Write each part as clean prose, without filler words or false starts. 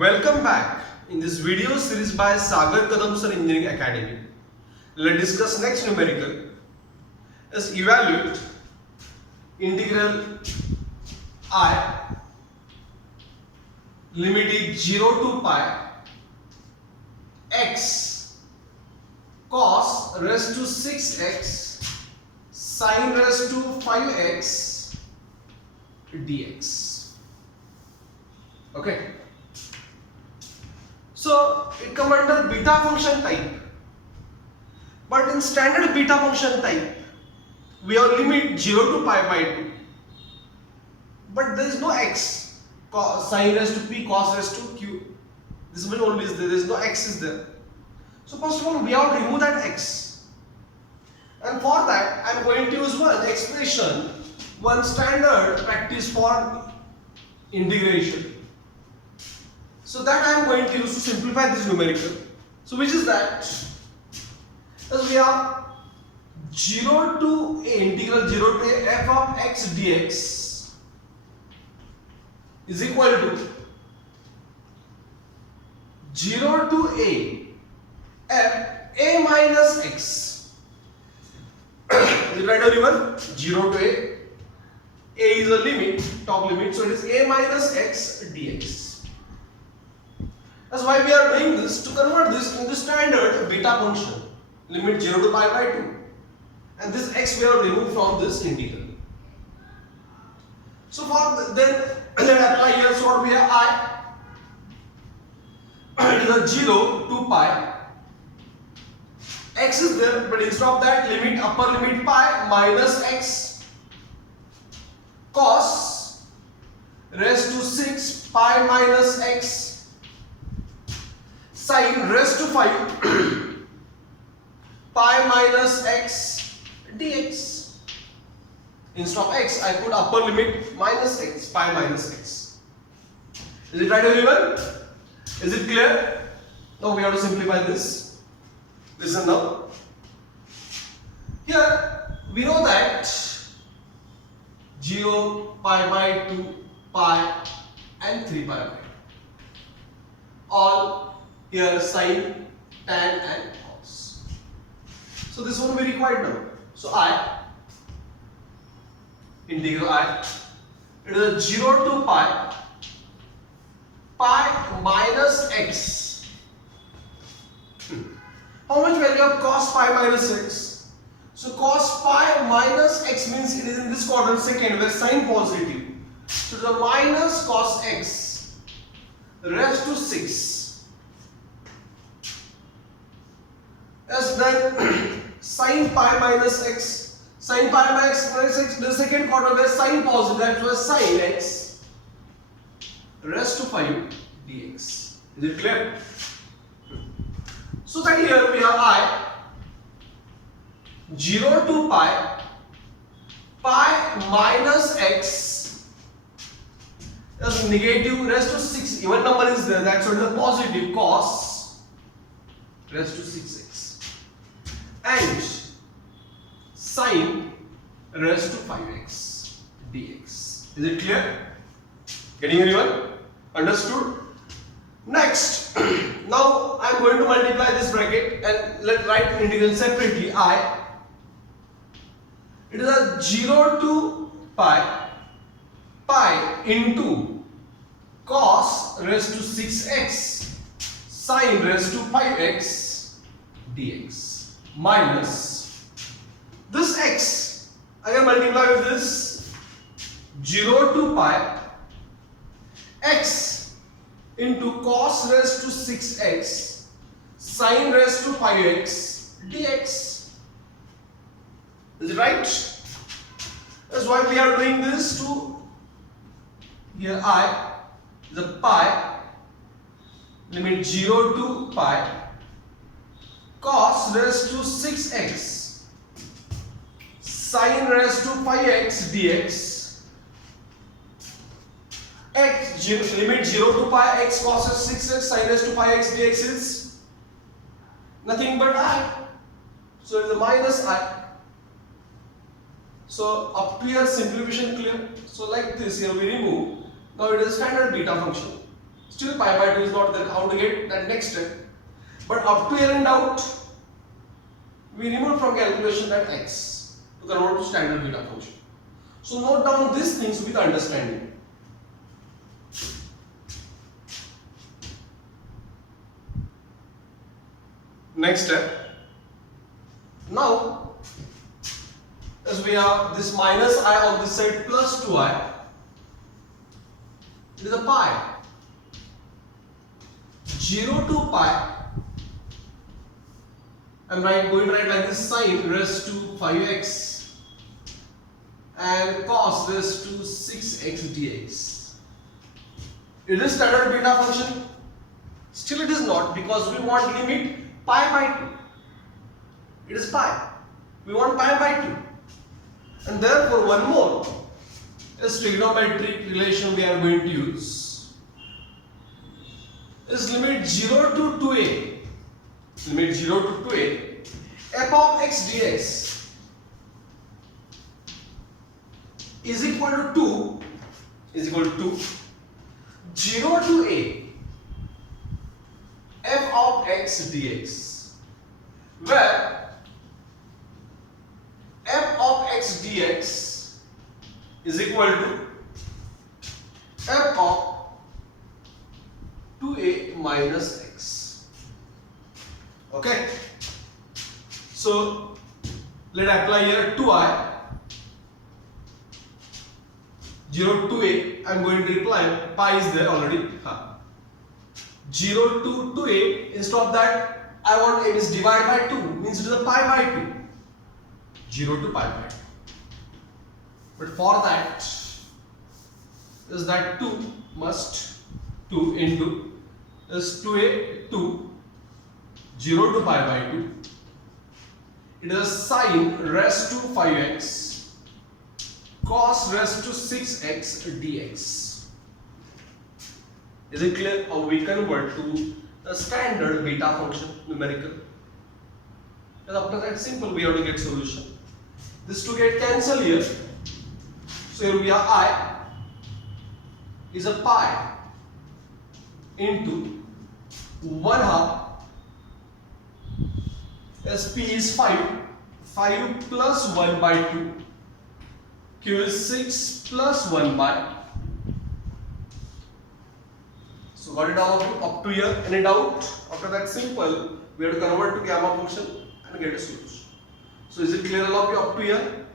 Welcome back in this video series by Sagar Kadam Sir Engineering Academy. Let's discuss next numerical is evaluate integral I limit is 0 to pi x cos raised to 6x sin raised to 5x dx. Okay. So it comes under beta function type, but in standard beta function type we have limit 0 to pi by 2, but there is no x, sin raised to p, cos raised to q. This one only is there, there is no x is there. So first of all we have to remove that x, and for that I am going to use one expression, one standard practice for integration. So that I am going to use to simplify this numerical. So which is that? As we have 0 to a integral 0 to a f of x dx is equal to 0 to a f a minus x. Is it right or even? 0 to a is a limit, top limit, so it is a minus x dx. That's why we are doing this, to convert this into standard beta function, limit 0 to pi by 2, and this x we have removed from this integral. So for then let apply here. So what we have I, it is a 0 to pi, x is there, but instead of that limit, upper limit pi minus x cos raised to 6 pi minus x sin raised to 5 pi minus x dx. Instead of x I put upper limit minus x, pi minus x. Is it right or even? Is it clear? Now we have to simplify this. Listen now. Here we know that 0, pi by 2, pi and 3 pi by 2. All here sin, tan and cos. So this one we required now. So I, integral I, it is a 0 to pi, pi minus x. How much value of cos pi minus x? So cos pi minus x means it is in this quadrant second where sin positive. So the minus cos x raised to 6. As then sin pi minus x, sin pi minus x, the second quadrant where sin positive, that was sin x raised to 5 dx. Is it clear? So that here we have I 0 to pi, pi minus x as negative raised to 6, even number is there, that's what is a positive, cos raised to 6x. And sin raised to 5x dx. Is it clear? Getting anyone? Understood? Next, now I am going to multiply this bracket and let write integral separately. I, it is a 0 to pi, pi into cos raised to 6x sin raised to 5x dx. Minus this x, I can multiply with this 0 to pi x into cos raised to 6x sin raised to 5x dx. Is it right? That's why we are doing this to here I is a pi limit 0 to pi cos raised to 6x sin raised to 5x dx. X limit 0 to pi x cos 6x sin raised to 5x dx is nothing but I. So it is a minus I. So up here simplification clear. So like this here we remove. Now it is standard beta function. Still pi by 2 is not there. How to get that next step? But up to here in doubt, we remove from calculation that x to convert to standard beta function. So note down these things with understanding. Next step. Now, as we have this minus I on this side plus 2i, it is a pi. 0 to pi, I'm going to write like this: sine raised to 5x and cos raised to 6x dx. It is standard beta function. Still it is not, because we want limit pi by 2. It is pi. We want pi by 2. And therefore one more is trigonometric relation we are going to use. Is limit 0 to 2a. Limit 0 to 2a. F of x dx is equal to 2 is equal to 0 to a f of x dx, where f of x dx is equal to f of 2a minus x. Okay, so let apply here 2i. 0 to a, I am going to reply pi is there already. 0 to 2a, instead of that I want a is divided by 2, means it is a pi by 2. 0 to pi by 2. But for that is that 2 must 2 into is 2a 2, 0 to pi by 2. It is sine raised to 5x cos raised to 6x dx. Is it clear how we convert to the standard beta function numerical? And after that, simple, we have to get solution. This to get cancelled here. So here we have I is a pi into 1/2 as p is 5 plus 1 by 2, q is 6 plus 1 by. So got it all up to here. Any doubt? After that, simple, we have to convert to gamma function and get a solution. So is it clear all of you up to here?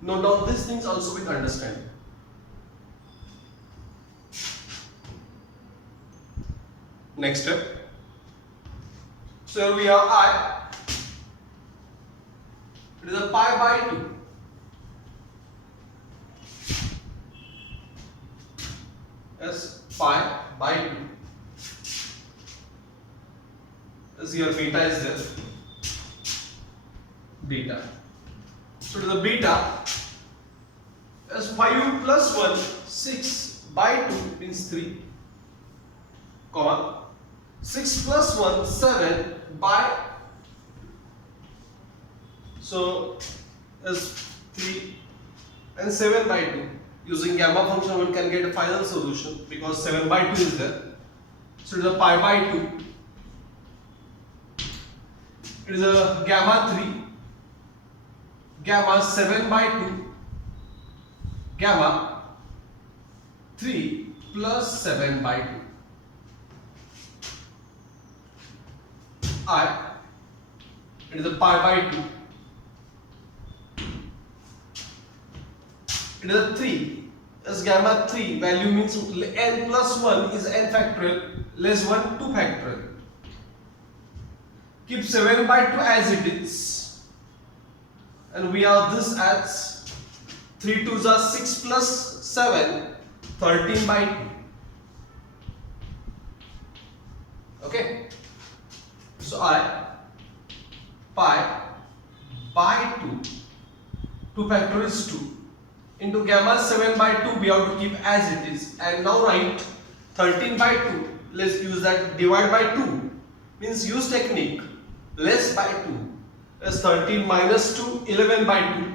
Note down these things also with understanding. Next step. So here we have I. It is a pi by 2. As pi by 2. As your beta is there. Beta. So to the beta as 5 plus 1, 6 by 2 means 3, comma 6 plus 1, 7 by, so as 3 and 7 by 2. Using gamma function one can get a final solution because 7 by 2 is there. So it is a pi by 2. It is a gamma 3, gamma 7 by 2, gamma 3 plus 7 by 2. I, it is a pi by 2. It is a 3. As gamma 3 value means n plus 1 is n factorial, less 1 2 factorial. Keep 7 by 2 as it is, and we have this as 3 2s are 6 plus 7, 13 by 2. Okay, so I pi by 2 factorial is 2 into gamma 7 by 2 we have to keep as it is, and now write 13 by 2. Let's use that divide by 2 means use technique. Less by 2 is 13 minus 2, 11 by 2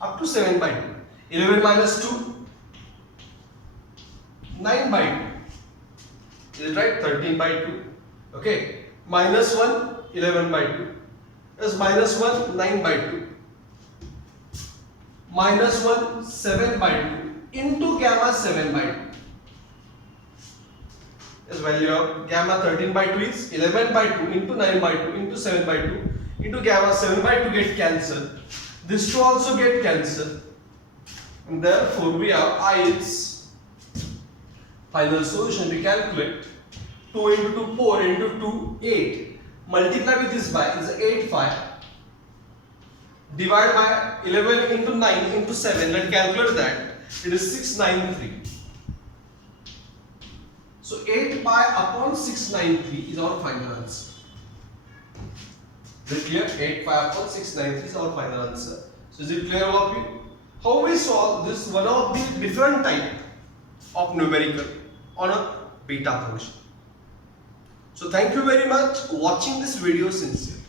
up to 7 by 2. 11 minus 2, 9 by 2. Is it right? 13 by 2. Okay. Minus 1, 11 by 2. Is minus 1, 9 by 2. Minus 1, 7 by 2 into gamma 7 by 2. Is value of gamma 13 by 2 is 11 by 2 into 9 by 2 into 7 by 2 into gamma 7 by 2 get cancelled. This 2 also get cancelled. And therefore we have I is final solution. We calculate 2 into 2 4 into 2 8. Multiply with this by is 8 5. Divide by 11 into 9 into 7. Let's calculate that. It is 693. So 8 pi upon 693 is our final answer. Is it clear? 8 pi upon 693 is our final answer. So is it clear all of you? How we solve this one of the different type of numerical on a beta function. So thank you very much for watching this video sincerely.